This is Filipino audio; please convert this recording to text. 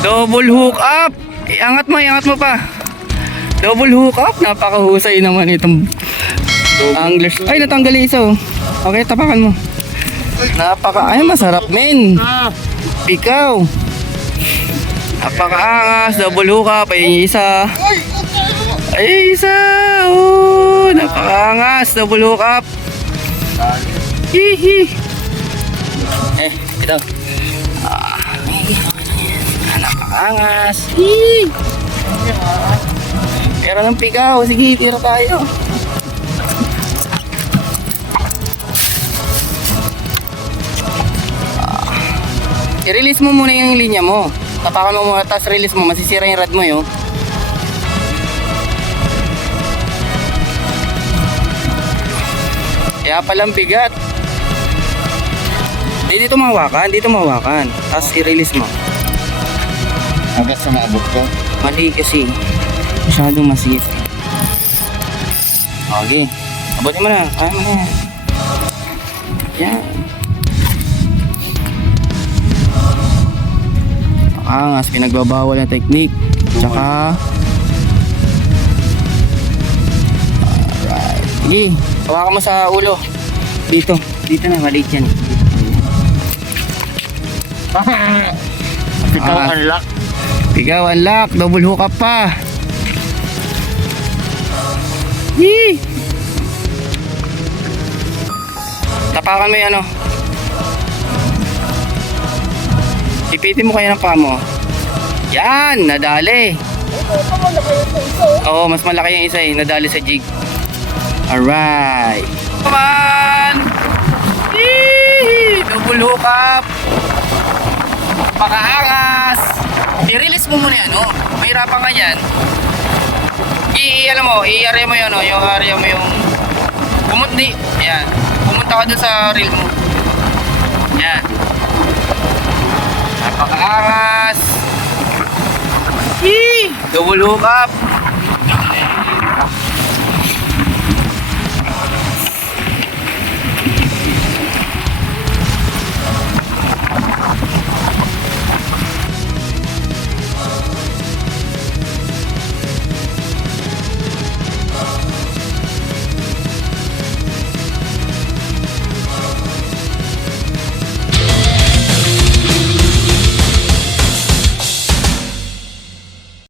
Double hook up. Iangat mo pa. Double hook up. Napakahusay naman itong anglers. Ay, natanggal yung isa oh. Okay, tapakan mo. Ay, masarap men. Pikaw. Napakaangas. Double hook up. Ay, yung isa. Ay, isa. Oh, napakaangas. Double hook up. Hihi. Ito. Napakaangas. Hihi. Pera ng pikaw. Sige, tira tayo. I-release mo muna yung linya mo. Tapakan mo muna, tapos release mo. Masisira yung rod mo yun. Kaya palang bigat. Dito mahawakan. Tapos i-release mo. Hanggang sa maabot ko. Mali kasi. Masyadong masikip. Okay. Abutin mo na. Kaya mo na. Yan. Angas, pinagbabawal na technique. Tsaka alright. Sige, hawakan mo sa ulo. Dito na, maliit yan. Ikaw unlock. Pigaw, unlock. Double hook up pa. Yee! Tapakan mo yung ano. Ipitin mo kaya ng paa mo. Yan, nadali. Oo, mas malaki yung isa eh. Nadali sa jig. Alright. Come on! Yee! Double hook up. Pakaangas. I-release mo muna yan, oh. Mahirapan ka dyan. I-area mo yun, oh. Yung area mo yung pumundi. Yan. Pumunta ka dun sa reel mo. Yan. Napakaangas. Yee! Double hook up.